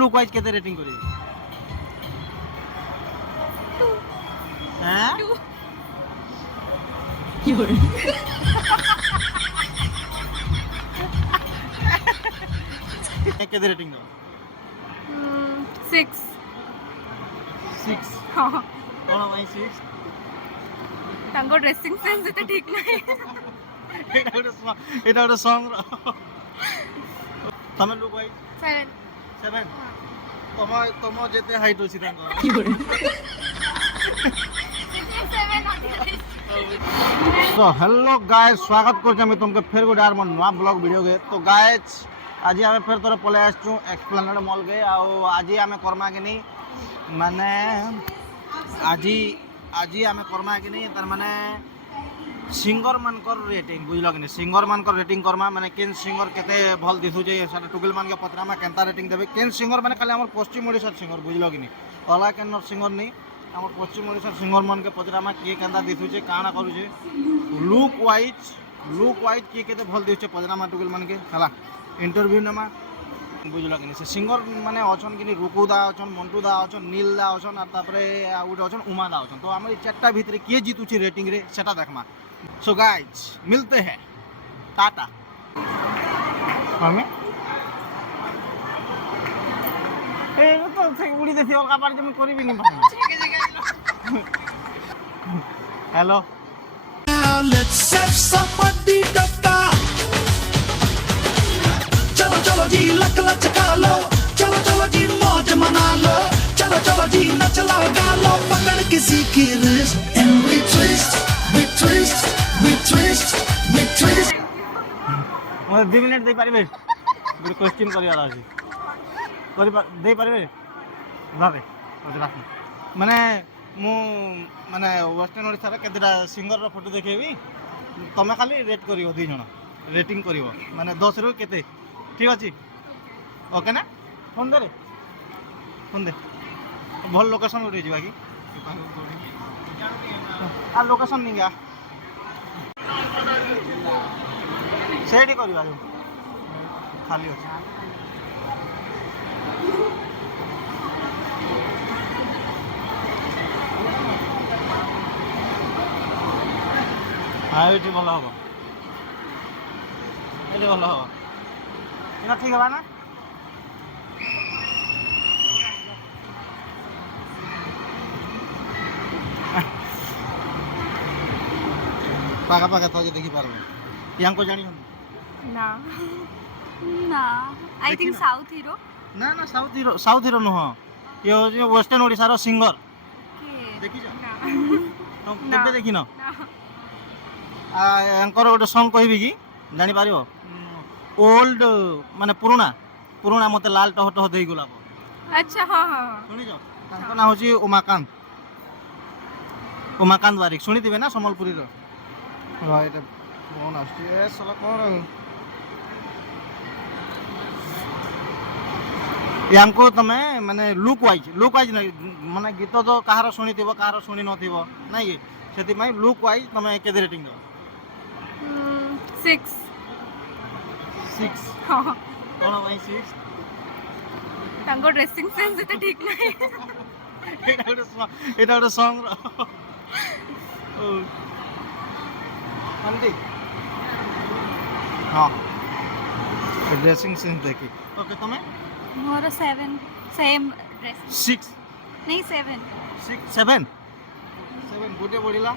Look wise केते rating करी हां केते रेटिंग दो 6 6 हाँ कोन भाई 6 तांको ड्रेसिंग सेंस तो ठीक नहीं এটা একটা সং তুমি লুক ভাই 7 7 তম যেতে হাইট আছে তাঙ্ক तो हेलो गाइस स्वागत करछे আমি तुमके फिर गोटे आर नवा ब्लॉग वीडियो के तो गाइस आज आमे फिर तोरे पले आछू एक्सप्लेनेड मॉल के आ आज आमे कर्मा के नहीं माने आज आमे कर्मा के नहीं तार माने सिंगर मानकर रेटिंग बुझल कि नहीं सिंगर मानकर रेटिंग करमा माने केन सिंगर केते भल दिसु जे साडे टुगल मान के पत्रमा केनता रेटिंग देबे केन सिंगर माने खाली हमर पश्चिम ओडिसा सिंगर बुझल कि नहीं अला केन सिंगर नहीं हमर पश्चिम ओडिसा सिंगर मान के पत्रमा के केनता दिसु जे काना करू जे लुक वाइज के केते भल दिसु पत्रमा टुगल मान के हला इंटरव्यू नमा बुझल कि नहीं से सिंगर माने अछन कि नहीं रुकुदा अछन मंटुदा अछन नीलदा अछन आ तापरे आउट अछन उमादा अछन तो हमर चारटा भितरे के जीतु छी रेटिंग रे सेटा देखमा सो गाइज मिलते हैं टाटा हमें ए तो से उड़ी देसी अलगा पार जे मैं करी भी नहीं hello Let's have somebody to stop. चलो चलो जी लक लचका लो चलो चलो जी मौज मना लो चलो चलो जी नच लगा लो पकड़ किसी की wrist and we twist we twist we twist we twist मोर 2 मिनट दे पारिबे गुड क्वेश्चन करिया अछि करि दे पारिबे भाबे माने मु माने वेस्टर्न ओडिसा रे केतेटा सिंगर रो फोटो देखेबी तमे खाली रेट करियो दुई जण रेटिंग करियो माने 10 रु केते ठीक अछि ओके ना फोन दे भल लोकेशन उठे जीवा की आ लोकेशन नहीं गया सेठी करवा जो खाली अछि हाँ ये भल हम ये भल हम इना ठीक है ना पागा पागा तो जे देखि पारबे यांको जानी हम ना ना आई थिंक साउथ हीरो ना ना साउथ हीरो नो ये हो जे वेस्टर्न ओडिसा रो सिंगर के देखि जा ना हम केबे देखि न ना आ यांकर ओटे सॉन्ग कहबी की जानी पारिबो ओल्ड माने पुराना मते लाल टह टह देई गुलाब अच्छा हाँ हाँ सुनि जो तांको ना होची उमाकांत वारिक सुनि दिबे ना समलपुरी रो राइट फोन आछी ए सला कोन यांको तमे माने लुक वाइज नै माने गीत तो कहार सुनिथिबो कहार सुनि नथिबो नै सेति मै लुक वाइज तमे के रेटिंग दो 6 हाँ कोन भाई 6 तांको ड्रेसिंग सेंस तो ठीक नहीं এটা একটা সং अंडी हाँ ड्रेसिंग सेंस देखी ओके तमे मोर 7 सेम ड्रेस 6 नहीं 7 गोटे बढ़िला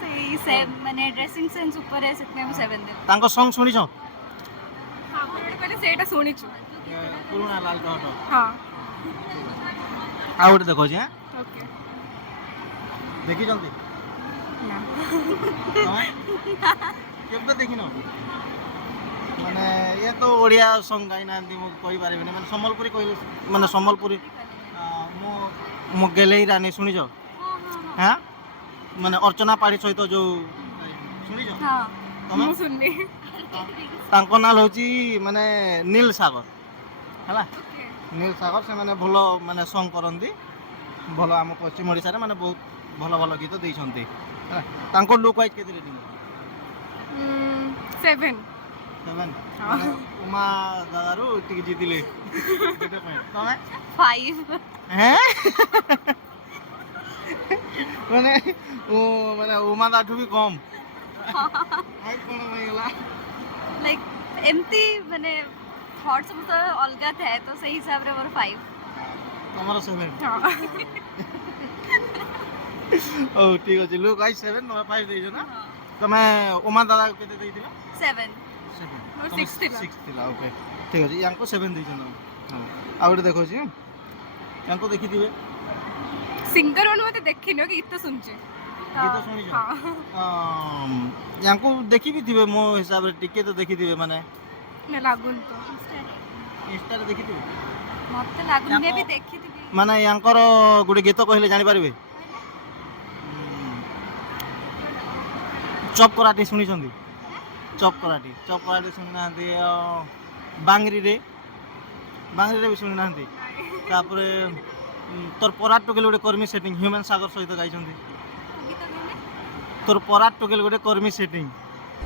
सही सेम माने ड्रेसिंग सेंस ऊपर है सेतने हम 7 दे तांको सॉन्ग सुनी छ हां पहले सेटा सुनी छु पुराना लाल टोटो हां आउट देखो जी हां ओके देखी जल्दी ना केबे देखि न माने ये तो ओडिया सॉन्ग गाई नांदी मु कहि पारिबे माने सम्बलपुरी कहि माने सम्बलपुरी मु गेलेई रानी सुनी छ हां माने अर्चना पाड़ी सहित जो सुनी छ हां तमे मु सुननी तांको नाल होची माने नील सागर हला ओके नील सागर से माने भलो माने सॉन्ग करंदी भलो हम पश्चिम ओडिसा रे माने बहुत भलो भलो गीत देई छंती तांको लुक वाइज केते रेटिंग 7 7 हाँ। उमा दादारू टिके जीतिले गोटे पॉइंट तमे 5 हैं माने उमा दाठू भी कम आई कोन होइला लाइक एमती माने थॉट सब तो अलगा थे तो सही हिसाब रे मोर 5 तमरो 7 हां ओ ठीक अछि लुक आई 7 नंबर 5 देइजो ना तमे उमा दादा केते देइतिला 7 7 मोर 6 थिला 6 थिला ओके ठीक अछि यांको 7 देइजो ना हां आ गोटे देखो छी यांको देखि दिबे सिंगर वन मते देखिनो कि गीत सुनचे गीत सुनिछ हां यांको देखि भी दिबे मो हिसाब रे टिके तो देखि दिबे माने ने लागुन तो इंस्टा रे देखि दिबे मते लागुन मे भी देखि दिबी माने यांकर गोटे गीत कहले जानि पारिबे चप कराटी सुनी छंदी चप कराटी सुनी नांदी बांगरी रे भी सुनी नांदी तापरे तोर पराट टोकेल गोटे कर्मी सेटिंग ह्यूमन सागर सहित गाई छंदी गीत गाने तोर पराट टोकेल गोटे कर्मी सेटिंग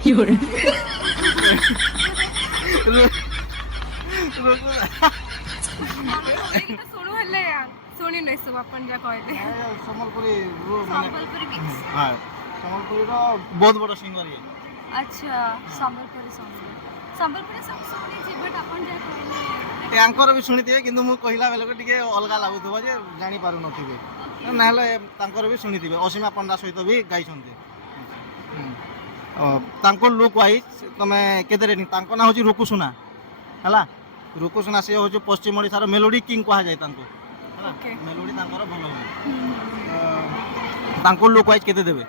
गीत सुनु हले सुनी नै सब अपन जा कहले सम्बलपुरी माने संबलपुरी मिक्स हां सम्बलपुरी रो बहुत बड़ा सिंगर ये अच्छा संबलपुरी संबलपुरी सब सुनी छी बट अपन जा कहले यांकर भी शुणिथिबे किंतु मु कहिला बेले को टिके अलगा लागुथबो जे जानि पारु नथिबे नाहले तांकर भी शुणिथिबे असीमा पंडा सहित भी गाई छन्ते तांको लुक वाइज तमे केते रेटिंग तांको ना होची रुकुसुना हला रुकुसुना से होची पश्चिम ओडिसा रो मेलोडी किंग कहा जाय तांको हला Okay. मेलोडी तांकर भलो होय तांको लुक वाइज केते देबे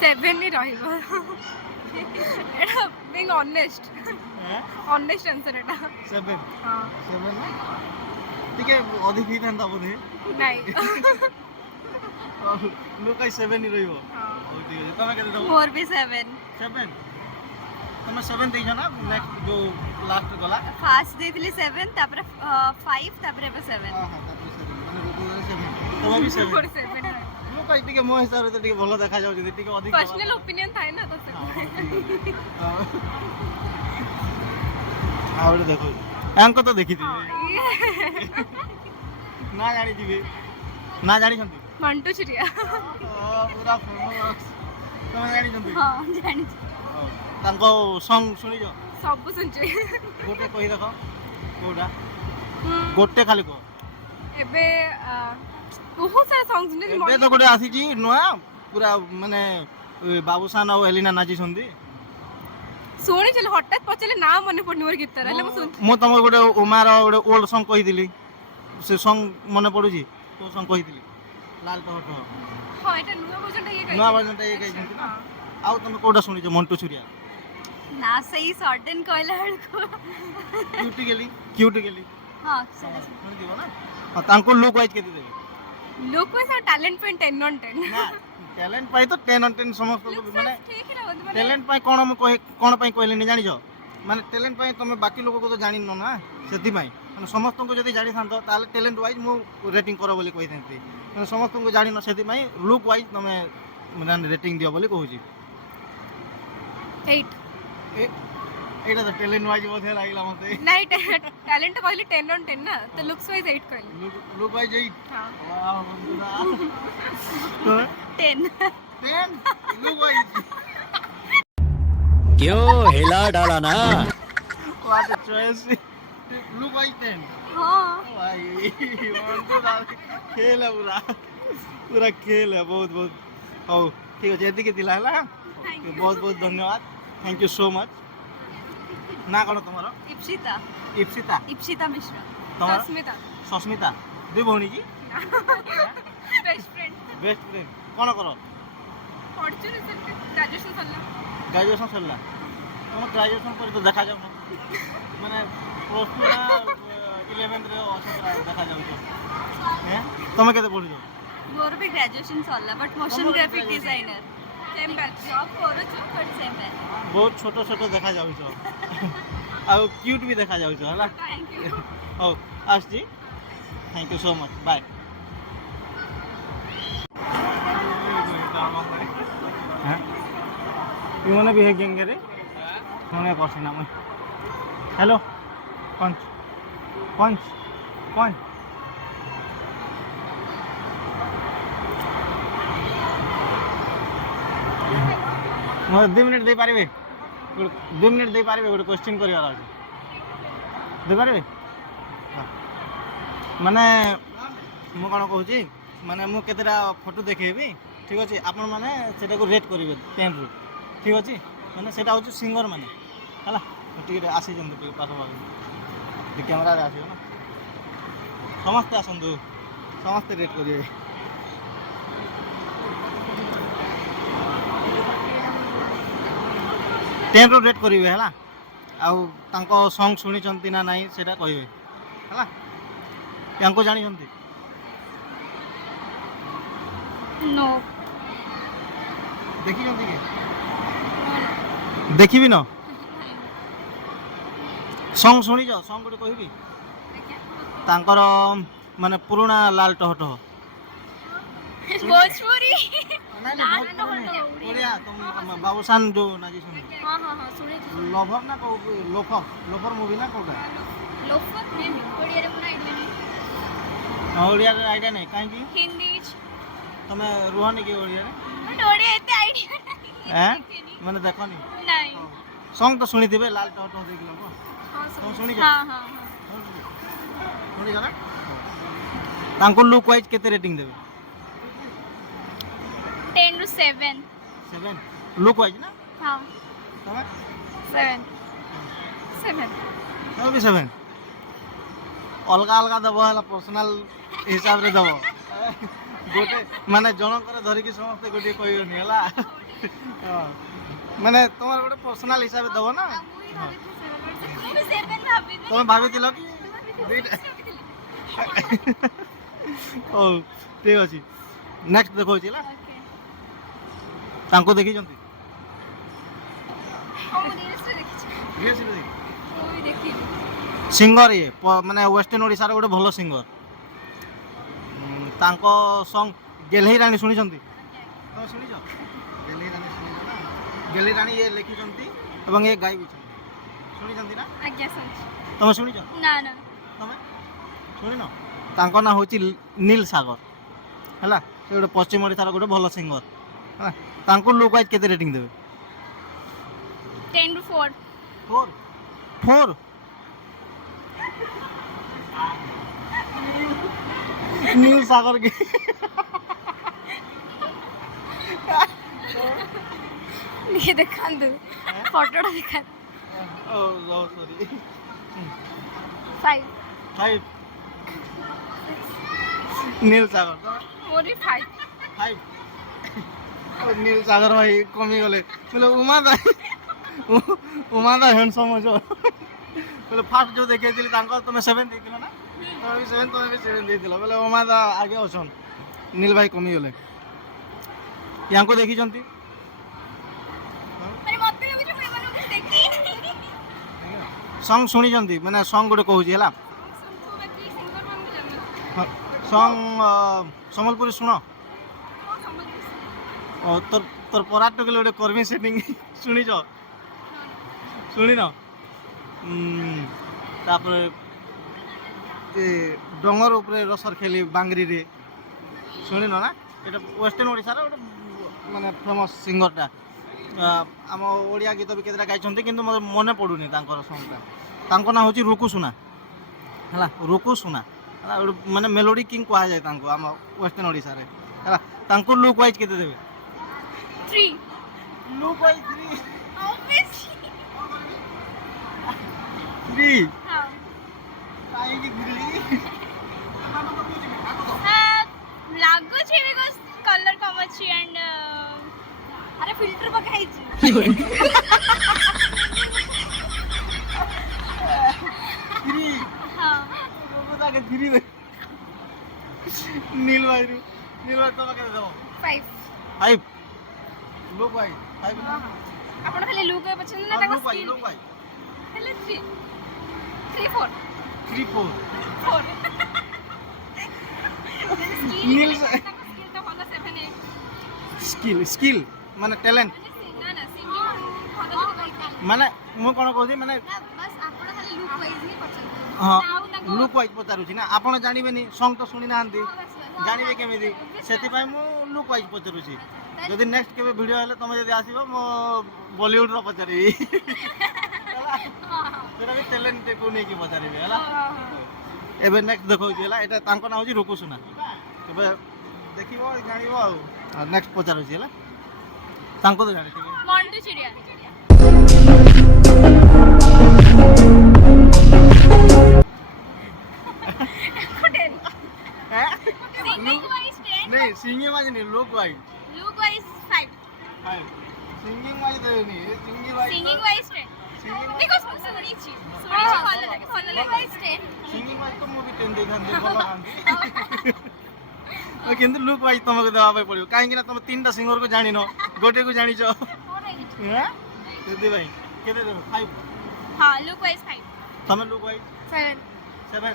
7 नि रहिबो एटा बीइंग ऑनेस्ट ऑनेस्ट आंसर एटा 7 हां 7 ना टिके अधिक ही था बोधे नाही लुक आई 7 ही रहिबो हां ओ ठीक है तमे केते दबो मोर भी 7 7 तमे 7 देइछ ना नेक्स्ट जो लास्ट गला फास्ट देथिली 7 तापर 5 तापर 7 हां हां तापर 7 माने रुकु 7 तमे भी 7 मोर 7 लुक आई टिके मो हिसाब रे टिके भलो देखा जाउ जदी टिके अधिक पर्सनल ओपिनियन थाय ना तो और देखो यांको तो देखि दिबे ना जानि दिबे ना जानि छंती मंटू चिड़िया पूरा फेमस तमे जानि छंती हां जानि तांको सॉन्ग सुनि जो सब सुनचे गोटे कहि देखो कोडा गोटे खाली को एबे बहुत सारा सॉन्ग सुनचे एबे तो गोटे आसी जी नुआ पूरा माने बाबूसान और एलिना नाची छंदी सुनी चल हठात पचले ना मने पड़नी मोर गीत रहले मु सुन मो तम गोटे उमार गोटे ओल्ड सॉन्ग कहि दिली से सॉन्ग मने पडुजी तो सॉन्ग कहि दिली लाल टहट हां एटा नुवा वर्जन ये कहि नुआ वर्जन ये कहि छंती ना आउ तमे कोडा सुनि जो मंटू छुरिया ना सही सडन कहला हड़को क्यूट गेली हां सुनि दिबो ना तांको लुक वाइज केते देबे लोक वैसा टैलेंट पे 10 on 10 ना टैलेंट पाई तो 10 on 10 समस्त माने ठीक है ना माने टैलेंट पाई कोन हम कहे कोन पाई कहले नि जानि जो माने टैलेंट पाई तमे बाकी लोग को तो जानि न ना सेति पाई माने समस्त को जदी जानि थांतो ताले टैलेंट वाइज मु रेटिंग करो बोली कहि थेंती माने समस्त को जानि न सेति पाई लुक वाइज तमे माने रेटिंग दियो बोली कहूजी 8 एटा तो टैलेंट वाइज बोथे लागिला मते नहीं टैलेंट कहली 10 on 10 ना तो लुक्स वाइज 8 कहली लुक वाइज 8 हां वाओ बंदुरा तो 10 10 लुक वाइज क्यों हिला डाला ना what a choice look wise 10 हां भाई बंदुरा खेल है पूरा खेल है बहुत बहुत हो ठीक है जल्दी के दिला है बहुत बहुत धन्यवाद थैंक यू सो मच ना कौन तुम्हारा इप्सिता इप्सिता इप्सिता मिश्रा तुम्हारा सस्मिता सस्मिता दुई भौणी की बेस्ट फ्रेंड कौन करो पढ़छु ग्रेजुएशन करला ग्रेजुएशन सरला तुम ग्रेजुएशन पर तो देखा जाऊ माने प्लस 2 ना 11th रे देखा जाऊ हैं तुम केते पढु जो मोर भी ग्रेजुएशन सरला बट मोशन तमर graphic graduation? Designer same batch job करू छु बट सेम बैच बहुत छोट छोट देखा जाऊ आ क्यूट भी देखा जाऊ हला थैंक यू हो आश जी thank you so much bye इमने भी है गेंगे रे हमने करसी ना मैं हेलो पंच पंच पंच मैं 2 मिनट दे पारिबे 2 मिनट दे पारिबे गोटे क्वेश्चन करिवार अछि दे पारिबे माने मु कौन कहूँ माने मु केतेटा फोटो देखेबी ठीक अच्छे आपण मैंने सेटा को रेट करेंगे 10 रु ठीक अच्छे मैंने सेटा हूँ सिंगर मैंने है टे आसी पाख पाख कैमेरा आस ना समस्ते आसतु समस्ते रेट करेंगे 10 रु रेट करेंगे है आउ सॉन्ग शुणी ना नाई सेटा कहे है या जानी नो देखी के देखी न सॉन्ग शुणी जाओ सॉन्ग गोटे कहबी तांकर माने पुराना लाल टहटह भोजपुरी ओडिया तुम बाबूसान जो नाजी सुन हां हां हां सुने लवर ना को लोफर लोफर मूवी ना कोटा लोफर ने ओडिया रे पुना आइडिया नहीं ओडिया रे आइडिया नहीं काहे की हिंदी तमे रुहनी की ओडिया रे बट ओडिया एते आइडिया नहीं हैं माने देखनी नहीं सॉन्ग तो सुनी थिबे लाल टहटह देख लो हां तुम सुनी हां हां सुनी जा ना तांको लुक वाइज केते रेटिंग देबे 10 to 7 7 लुक वाइज ना हां तमे 7 तो भी 7 अलगा अलगा दबो हला पर्सनल हिसाब रे दबो गोटे माने जनकर धरि की समस्त गोटे कहियोनी हला माने तुम्हार गोटे पर्सनल हिसाब रे दबो ना तुम भाबिथिलो कि ओ ठीक अछि नेक्स्ट देखो छिला तांको देखि जंती रील्स देखि सिंगर ये माने वेस्टर्न ओडिसा रे गोटे भलो सिंगर तांको सॉन्ग गेलही रानी सुनी जंती तो सुनी जो गेलही रानी सुनी जो ना गेलही रानी ये लिखि जंती एवं ये गाई भी सुनी जंती ना आज्ञा सुन तुम सुनी जो ना ना तुम सुनी न तांको ना होची नील सागर हला से गोटे पश्चिम ओडिसा रे गोटे भलो सिंगर हला तांको लुक वाइज केते रेटिंग देबे 10 to 4 4 नील सागर के ये दिखा दो फोटोटा दिखा ओ सॉरी 5 नील सागर मोरी 5 नील सागर भाई कमी गले बोले उमादा हैंडसम हो जो बोले फास्ट जो देखे दिली तांको तुम 7 देथिलो ना तुम भी 7 देथिलो बोले उमादा आगे अछन नील भाई कमी गले यांको देखि जंती अरे मते लगे मैं मानो कुछ देखी सॉन्ग सुनी जंती माने सॉन्ग गोटे कहूची हला सुन बाकी सिंगर मान को जाना सॉन्ग संबलपुरी सुनो और तोर पराट के गोटे कर्मी सेटिंग सुनी जो सुनी न तापर डंगर उपरे रसर खेली बांगरी रे शुणी ना ये वेस्टर्न ओडिशा गोटे माने फेमस सिंगरटा आम ओडिया गीत भी केतटा गाइछन्ती किंतु मते मने पडुनी तांकर सॉन्गटा तांको ना होची रुकु सुना हला रुकु सुना हला माने मेलोडी किंग कहा जाय तांको आम वेस्टर्न ओडिशा रे हला तांको लुक वाइज केते देबे 3 लुक वाइज 3 ऑब्वियसली 3 हां काहे की 3 लागो छे बिकॉज़ कलर कम अछि एंड अरे फिल्टर पकाई छी 3 हां बता के 3 दे नील भाई तो के दो 5 5 लुक भाई 5 ना आपण खाली लुक पछन ना ताको स्किल लुक भाई हेले 3 4 3 4 4 नील स्किल तो होला 7 8 स्किल माने टैलेंट ना ना सिंगिंग ମାନେ ମୁଁ କ'ଣ କହୁଛି ମାନେ ନା ବସ୍ ଆପଣ ଖାଲି ଲୁକ୍ ୱାଇଜ୍ ହିଁ ପଚାରୁଛନ୍ତି ହଁ ଆଉ ତାଙ୍କ ଲୁକ୍ ୱାଇଜ୍ ପଚାରୁଛି ନା ଆପଣ ଜାଣିବେନି ସଙ୍ଗ ତ ଶୁଣି ନାହାନ୍ତି ଜାଣିବେ କେମିତି ସେଥିପାଇଁ ମୁଁ ଲୁକ୍ ୱାଇଜ୍ ପଚାରୁଛି ଯଦି ନେକ୍ସଟ କେବେ ଭିଡ଼ିଓ ହେଲେ ତମେ ଯଦି ଆସିବ ମୁଁ ବଲିଉଡ଼ର ପଚାରିବି ସେଟା ବି ଟ୍ୟାଲେଣ୍ଟକୁ ନେଇକି ପଚାରିବି ହେଲା ଏବେ ନେକ୍ସଟ ଦେଖାଉଛି ହେଲା ଏଇଟା ତାଙ୍କ ନାଁ ହେଉଛି ରୁକୁସୁନା ଏବେ ଦେଖିବ ଜାଣିବ ଆଉ ନେକ୍ସଟ ପଚାରୁଛି ହେଲା ତାଙ୍କୁ ତ ଜାଣିଥିବେ ମଣ୍ଟୁ ଚିଡ଼ିଆ सिंगिंग वाइज 10 नहीं सिंगिंग वाइज नहीं look wise look wise 5 singing wise नहीं सिंगिंग वाइज 10 देखो सुनिची फॉलो लगे 10 सिंगिंग वाइज तो मूवी 10 देखंदे भलो कांदी କିନ୍ତୁ ଲୁକ୍ ୱାଇଜ୍ ତମକୁ ଦେବା ପାଇଁ ପଡ଼ିବ କାହିଁକି ନା ତମେ ତିନିଟା ସିଙ୍ଗରକୁ ଜାଣିନ ଗୋଟେକୁ ଜାଣିଛ ସେଥିପାଇଁ କେତେ ଦେବ 5 हां लुक वाइज 5 ତମେ ଲୁକ୍ ୱାଇଜ୍ 7 7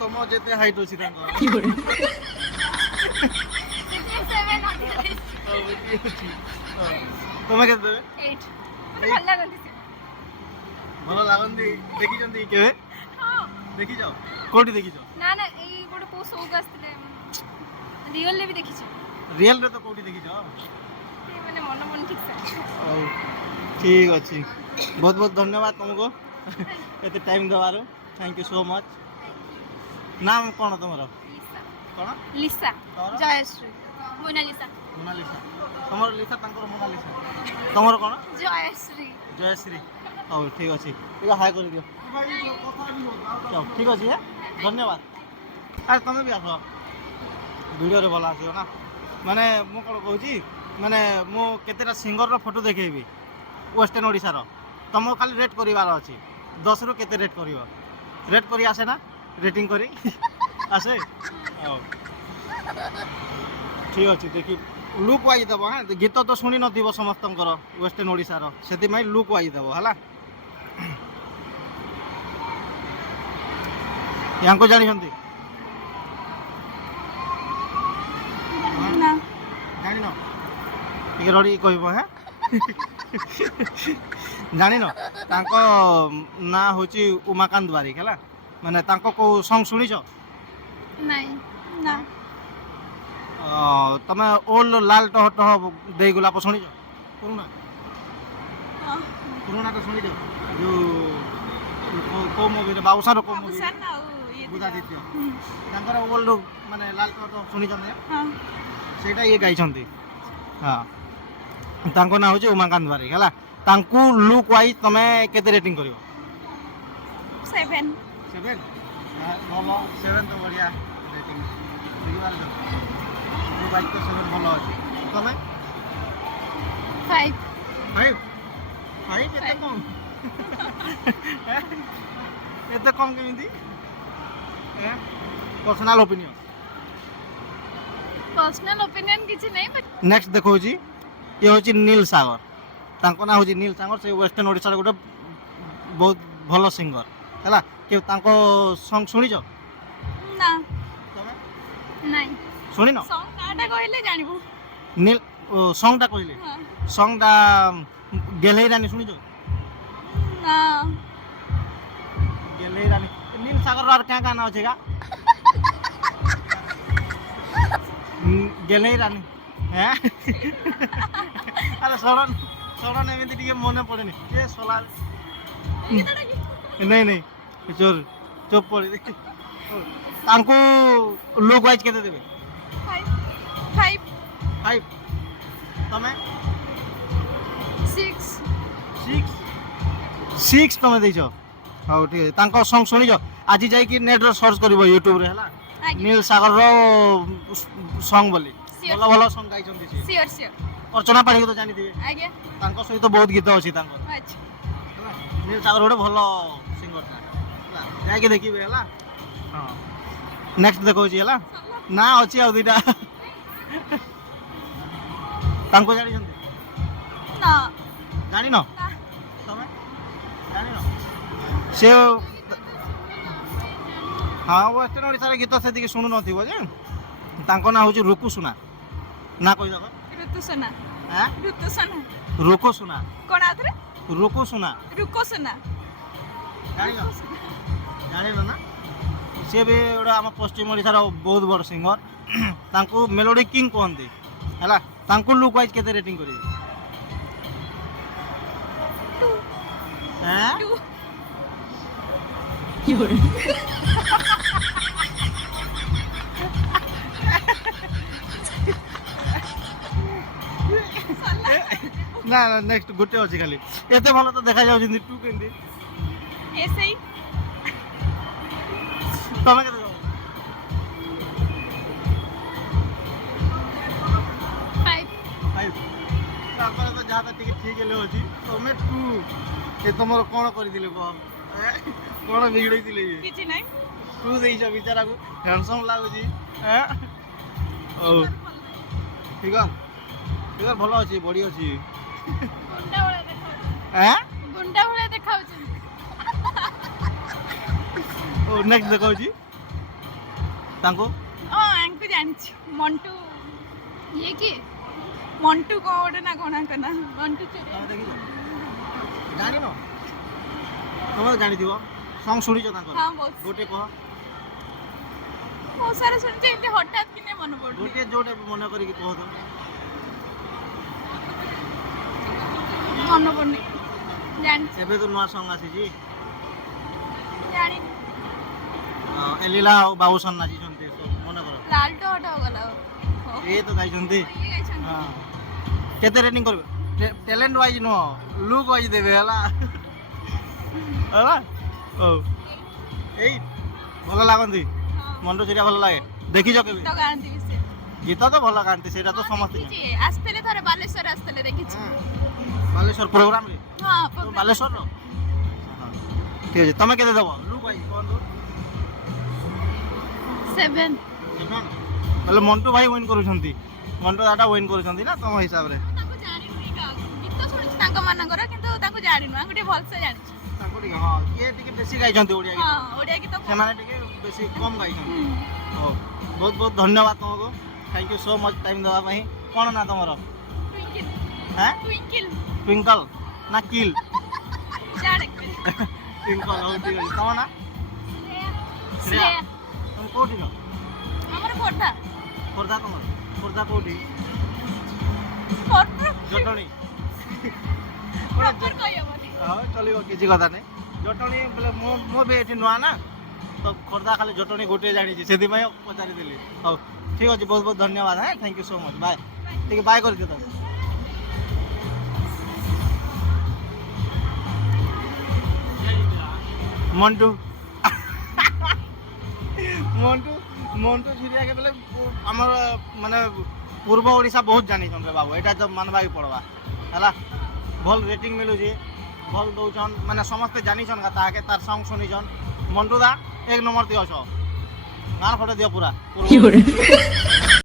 ତମ ଯେତେ ହାଇଟ୍ ଅଛି ତାଙ୍କ ତମେ କେତେ ଦେବେ 8 ଭଲ ଲାଗନ୍ତି ସେ ଭଲ ଲାଗନ୍ତି ଦେଖିଛନ୍ତି କେବେ ହଁ ଦେଖିଛ କୋଉଠି ଦେଖିଛ ନା ନା ଏଇ ଗୋଟେ ପୋ ଶୋ ଆସିଥିଲେ ରିଅଲ ରେ ବି ଦେଖିଛି ରିଏଲ ରେ ତ କୋଉଠି ଦେଖିଛ ସେ ମାନେ ମନ ମନ ଠିକ ସେ ହଉ ଠିକ ଅଛି ବହୁତ ବହୁତ ଧନ୍ୟବାଦ ତମକୁ ଏତେ ଟାଇମ୍ ଦେବାରୁ ଥ୍ୟାଙ୍କ ୟୁ ସୋ ମଚ୍ ନାମ କ'ଣ ତମର କ'ଣ लिसा ତମର जयश्री मोनालिसा ମୋନାଲିସା ତମର ଲିସା ତାଙ୍କର ମୋନାଲିସା ତମର କ'ଣ जयश्री ଜୟଶ୍ରୀ ହଉ ଠିକ ଅଛି ଟିକେ ହାଇ କରିଦିଅ ଚାଲ ଠିକ ଅଛି ଧନ୍ୟବାଦ ଆରେ ତମେ ବି ଆସ ଭିଡ଼ିଓରେ ଭଲ ଆସିବ ନା ମାନେ ମୁଁ କ'ଣ କହୁଛି ମାନେ ମୁଁ କେତେଟା ସିଙ୍ଗରର ଫଟୋ ଦେଖେଇବି ୱେଷ୍ଟର୍ଣ୍ଣ ଓଡ଼ିଶାର ତମକୁ ଖାଲି ରେଟ୍ କରିବାର ଅଛି 10ରୁ କେତେ ରେଟ୍ କରିବ ରେଟ୍ କରି ଆସେ ନା ରେଟିଂ କରି ଆସେ ହଉ ଠିକ ଅଛି ଦେଖି ଲୁକ୍ ୱାଇଜ୍ ଦେବ ହଁ ଗୀତ ତ ଶୁଣି ନଥିବ ସମସ୍ତଙ୍କର ୱେଷ୍ଟର୍ଣ୍ଣ ଓଡ଼ିଶାର ସେଥିପାଇଁ ଲୁକ୍ ୱାଇଜ୍ ଦେବ ହେଲା ୟାଙ୍କୁ ଜାଣିଛନ୍ତି ना ଜାଣିନ ଟିକେ ରଡ଼ିକି କହିବ ହେଁ ଜାଣିନ ତାଙ୍କ ନାଁ ହେଉଛି ଉମାକାନ୍ତ ବାରିକ ହେଲା ମାନେ ତାଙ୍କ କେଉଁ ସଙ୍ଗ ଶୁଣିଛ नहीं ना ତମେ ଓଲ୍ଡ ଲାଲ ଟହ ଟହ ଦେଇ ଗୋଲାପ ଶୁଣିଛ ପୁରୁଣା ପୁରୁଣାଟା ଶୁଣିଛ ଯେଉଁ କେଉଁ ମୁଭିରେ ବାବୁସାର କେଉଁ ମୁଭି बाबूसान ना ये ବୁଧାଦିତ୍ୟ ତାଙ୍କର ଓଲ୍ଡ ମାନେ ଲାଲ ଟହ ଟହ ଶୁଣିଛନ୍ତି हां ସେଇଟା ଇଏ ଗାଇଛନ୍ତି ହଁ ତାଙ୍କ ନାଁ ହେଉଛି ଉମାକାନ୍ତ ବାରିକ ହେଲା ତାଙ୍କୁ ଲୁକ୍ ୱାଇଜ୍ ତମେ କେତେ ରେଟିଂ କରିବ 7 7 ଭଲ 7 ତ ବଢ଼ିଆ ରେଟିଂ ବୁଝିପାରିଲ ଲୁକ୍ ୱାଇଜ୍ ତ 7 ଭଲ ଅଛି ତମେ 5 5 5 ଏତେ କମ୍ ଏତେ କମ୍ କେମିତି ପର୍ସନାଲ ଓପିନିଅନ୍ पर्सनल ओपिनियन किछि नहीं बट ନେକ୍ସଟ ଦେଖାଉଛି ଇଏ ହେଉଛି ନୀଲ ସାଗର ତାଙ୍କ ନାଁ ହେଉଛି ନୀଲ ସାଗର ସେ ୱେଷ୍ଟର୍ଣ୍ଣ ଓଡ଼ିଶାର ଗୋଟେ ବହୁତ ଭଲ ସିଙ୍ଗର ହେଲା କେବେ ତାଙ୍କ ସଙ୍ଗ ଶୁଣିଛ ना ତମେ नहीं ଶୁଣିନ सॉन्ग नाटा कहले जानिबो ନୀଲ ସଙ୍ଗଟା କହିଲେ हां ସଙ୍ଗଟା ଗେଲେଇ ରାନୀ ଶୁଣିଛ ना ଗେଲେଇ ରାନୀ ନୀଲ ସାଗର আর क्या गाना ଅଛି ଗା ଗେଲେଇ ରାନୀ হ্যাঁ আরে সরণ সরণ এমনি ଟିକେ মনে পড়েনি এ সোলা नहीं नहीं চোর চুপ পড়ে ତାଙ୍କୁ ଲୁକ୍ ୱାଇଜ୍ କେତେ ଦେବେ 5 5 ତମେ 6 6 ତମେ ଦେଇଛ ହଉ ଠିକ ଅଛି ତାଙ୍କ ସଙ୍ଗ ଶୁଣିଛ ଆଜି ଯାଇକି ନେଟ୍ରେ ସର୍ଚ୍ଚ କରିବ ୟୁଟ୍ୟୁବରେ ହେଲା ନୀଲ ସାଗରର ସଙ୍ଗ ବୋଲି ଭଲ ଭଲ ସଙ୍ଗ ଗାଇଛନ୍ତି ସିଏ श्योर श्योर ଅର୍ଚ୍ଚନା ପାଢ଼ୀକୁ ତ ଜାଣିଥିବେ आज्ञा ତାଙ୍କ ସହିତ ବହୁତ ଗୀତ ଅଛି ତାଙ୍କର अच्छा ହେଲା ନୀଲ ସାଗର ଗୋଟେ ଭଲ ସିଙ୍ଗରଟା ହେଲା ଯାଇକି ଦେଖିବେ ହେଲା ହଁ ନେକ୍ସଟ ଦେଖାଉଛି ହେଲା ନା ଅଛି ଆଉ ଦୁଇଟା ତାଙ୍କୁ ଜାଣିଛନ୍ତି ना ଜାଣିନ ना ତମେ ଜାଣିନ ସେ ହଁ ୱେଷ୍ଟର୍ଣ୍ଣ ଓଡ଼ିଶାରେ ଗୀତ ସେତିକି ଶୁଣୁନଥିବ ଯେ ତାଙ୍କ ନାଁ ହେଉଛି ରୁକୁ ସୁନା ନା କହିଦେବ ऋतु सोना ଆଁ ऋतु सोना ରୁକୁ ସୁନା कोण आथरे रुको सुना रुको सुना ଜାଣିଲ ନା ସିଏ ବି ଗୋଟେ ଆମ ପଶ୍ଚିମ ଓଡ଼ିଶାର ବହୁତ ବଡ଼ ସିଙ୍ଗର ତାଙ୍କୁ ମେଲୋଡି କିଙ୍ଗ କୁହନ୍ତି ହେଲା ତାଙ୍କୁ ଲୁକ୍ ୱାଇଜ୍ କେତେ ରେଟିଂ କରିବେ? ଆଁ? टू ନା ନା ନେକ୍ସଟ ଗୋଟେ ଅଛି ଖାଲି ଏତେ ଭଲ ତ ଦେଖାଯାଉଛନ୍ତି ଟୁ କେମିତି ऐसे ही ତମେ କେତେ ଦବ? 5 ତାଙ୍କର ତ ଯାହା ଟିକେ ଠିକ ହେଲେ ଅଛି ତମେ ଟୁ ଏ ତମର କ'ଣ କରିଥିଲେ କହ କ'ଣ ବିଗଡ଼େଇଥିଲେ ଇଏ କିଛି ନାହିଁ ଟୁ ଦେଇଛ ବିଚାରାକୁ ହ୍ୟାଣ୍ଡସମ୍ ଲାଗୁଛି ହଉ ଠିକ ଠିକ ଭଲ ଅଛି ବଢ଼ି ଅଛି ଗୁଣ୍ଡା ଭଳିଆ ଦେଖାଉଛି ଆଁ ଗୁଣ୍ଡା ଭଳିଆ ଦେଖାଉଛି ଓ ନେକ୍ସଟ ଦେଖାଉଛି ତାଙ୍କୁ ଆଙ୍କୁ ଜାଣିଛି ମଣ୍ଟୁ ଇଏ କିଏ ମଣ୍ଟୁ କ'ଣ ଗୋଟେ ନା କ'ଣ ଆଙ୍କ ନା ମଣ୍ଟୁ ଚୁରେ ତମେ ଦେଖିଛ ଜାଣିନ ତମେ ତ ଜାଣିଥିବ ସଙ୍ଗ ଶୁଣିଛ ତାଙ୍କର ହଁ ବହୁତ ଗୋଟେ କହ ବହୁତ ସାରା ଶୁଣିଛି ଏମିତି ହଠାତ୍ କିନେ ମନେ ପଡୁନି ଗୋଟେ ଯୋଉଟା ମନେ କରିକି କହ ତ ମନେ ପଡୁନି ଜାଣିଛି ଏବେ ତ ନୂଆ ସଙ୍ଗ ଆସିଛି ଜାଣିନି ଏଲିଲା ଆଉ ବାବୁସାନ ନାଚିଛନ୍ତି ମନେ କର ଲାଲ ଟହଟ ଗଲା ଇଏ ତ ଗାଇଛନ୍ତି ଇଏ ଗାଇଛନ୍ତି ହଁ କେତେ ରେଟିଂ କରିବେ ଟ୍ୟାଲେଣ୍ଟ ୱାଇଜ୍ ନୁହଁ ଲୁକ୍ ୱାଇଜ୍ ଦେବେ ହେଲା ହେଲା ହଉ ଏଇ ଭଲ ଲାଗନ୍ତି ମଣ୍ଟୁ ଚୁରିଆ ଭଲ ଲାଗେ ଦେଖିଛ କେବେ ଗୀତ ଗାଆନ୍ତି ବି ସେ ଗୀତ ତ ଭଲ ଗାଆନ୍ତି ସେଇଟା ତ ସମସ୍ତେ ଦେଖିଛି ଆସିଥିଲେ ଥରେ ବାଲେଶ୍ୱର ଆସିଥିଲେ ଦେଖିଛି ବାଲେଶ୍ୱର ପ୍ରୋଗ୍ରାମରେ ହଁ ତମେ ବାଲେଶ୍ୱରର ଠିକ ଅଛି ତମେ କେତେ ଦେବ ଲୁକ୍ ୱାଇଜ୍ କୁହନ୍ତୁ 7 ହେଲେ ମଣ୍ଟୁ ଭାଇ ୱିନ୍ କରୁଛନ୍ତି ମଣ୍ଟୁ ଦାଦା ୱିନ୍ କରୁଛନ୍ତି ନା ତମ ହିସାବରେ ତାଙ୍କୁ ଜାଣିନୁ ଏଇ କାହାକୁ ଗୀତ ଶୁଣିଛି ତାଙ୍କ ମାନଙ୍କର କିନ୍ତୁ ତାଙ୍କୁ ଜାଣିନୁ ତାଙ୍କୁ ଟିକେ ଭଲସେ ଜାଣିଛି ତାଙ୍କୁ ଟିକେ ହଁ କିଏ ଟିକେ ବେଶୀ ଗାଇଛନ୍ତି ଓଡ଼ିଆ ଗୀତ ହଁ ଓଡ଼ିଆ ଗୀତ ସେମାନେ ଟିକେ ବେଶୀ କମ୍ ଗାଇଛନ୍ତି ହଉ ବହୁତ ବହୁତ ଧନ୍ୟବାଦ ତୁମକୁ thank you so much time ଦେବା ପାଇଁ କ'ଣ ନା ତମର ଟ୍ୱିଙ୍କିଲ୍ ହଁ ଟ୍ୱିଙ୍କିଲ୍ ଟ୍ୱିଙ୍କଲ ନା କିଲ୍ ଜାଣେ ଟ୍ୱିଙ୍କଲ ହଉ ଠିକ ଅଛି ତମ ନା ଶ୍ରେୟା ତମେ କେଉଁଠି ନ ଆମର ଖୋର୍ଦ୍ଧା ଖୋର୍ଦ୍ଧା ତମର ଖୋର୍ଦ୍ଧା କେଉଁଠି ଜଟଣୀ ପ୍ରପର କହିହବନି ହଁ ଚଳିବ କିଛି କଥା ନାହିଁ ଜଟଣୀ ବୋଲେ ମୁଁ ବି ଏଠି ନୂଆ ନା ତ ଖୋର୍ଦ୍ଧା ଖାଲି ଜଟଣୀ ଗୋଟିଏ ଜାଣିଛି ସେଥିପାଇଁ ପଚାରିଦେଲି ହଉ ଠିକ୍ ଅଛି ବହୁତ ବହୁତ ଧନ୍ୟବାଦ ହଁ thank you so much bye ଟିକେ ବାଏ କରିଦିଅ ତମେ ମଣ୍ଟୁ ମଣ୍ଟୁ ମଣ୍ଟୁ ଛୁରିଆକେ ବେଲେ ଆମର ମାନେ ପୂର୍ବ ଓଡ଼ିଶା ବହୁତ ଜାଣିଛନ୍ ରେ ବାବୁ ଏଇଟା ତ ମାନବାକେ ପଡ଼ବା ହେଲା ଭଲ ରେଟିଂ ମିଳୁଛି ଭଲ ଦଉଛନ୍ ମାନେ ସମସ୍ତେ ଜାଣିଛନ୍ ତାହାକେ ତାର ସଙ୍ଗ ଶୁଣିଛନ୍ ମଣ୍ଟୁ ଦା 1 ନମ୍ବର ଦିଅ ଅଛ ଗାଁ ଫଟୋ ଦିଅ ପୁରା